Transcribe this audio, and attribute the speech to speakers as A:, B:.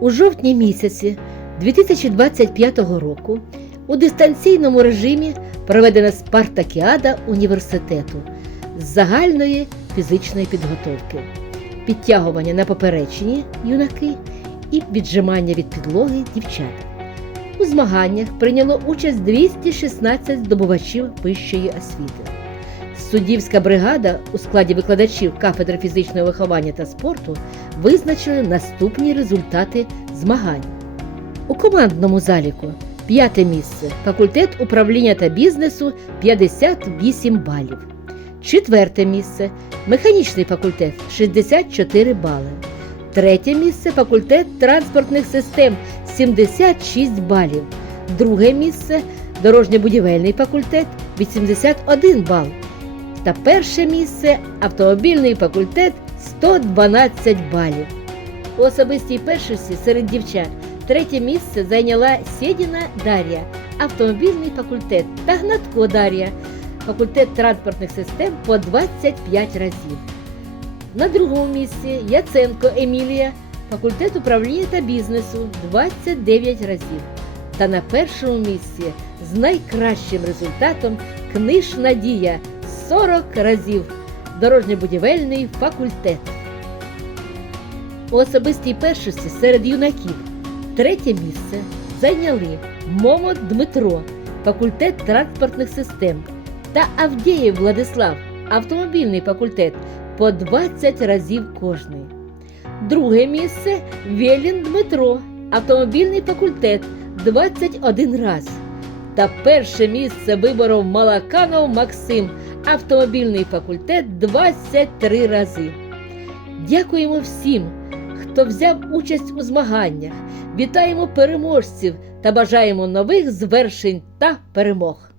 A: У жовтні місяці 2025 року у дистанційному режимі проведена спартакіада університету з загальної фізичної підготовки, підтягування на поперечині юнаки і віджимання від підлоги дівчат. У змаганнях прийняло участь 216 здобувачів вищої освіти. Суддівська бригада у складі викладачів кафедри фізичного виховання та спорту визначили наступні результати змагань. У командному заліку п'яте місце факультет управління та бізнесу 58 балів. Четверте місце механічний факультет 64 бали. Третє місце факультет транспортних систем 76 балів. Друге місце дорожньо-будівельний факультет 81 бал. Та перше місце автомобільний факультет 112 балів. У особистій першості серед дівчат третє місце зайняла Сєдіна Дар'я, автомобільний факультет та Гнатко Дар'я, факультет транспортних систем по 25 разів. На другому місці Яценко Емілія, факультет управління та бізнесу 29 разів. Та на першому місці з найкращим результатом Книж Надія 40 разів. Дорожньо-будівельний факультет. У особистій першості серед юнаків третє місце зайняли Момот Дмитро, факультет транспортних систем та Авдєєв Владислав, автомобільний факультет по 20 разів кожний. Друге місце Велін Дмитро, автомобільний факультет 21 раз. Та перше місце виборов Малаканов Максим, автомобільний факультет 23 рази. Дякуємо всім, хто взяв участь у змаганнях. Вітаємо переможців та бажаємо нових звершень та перемог.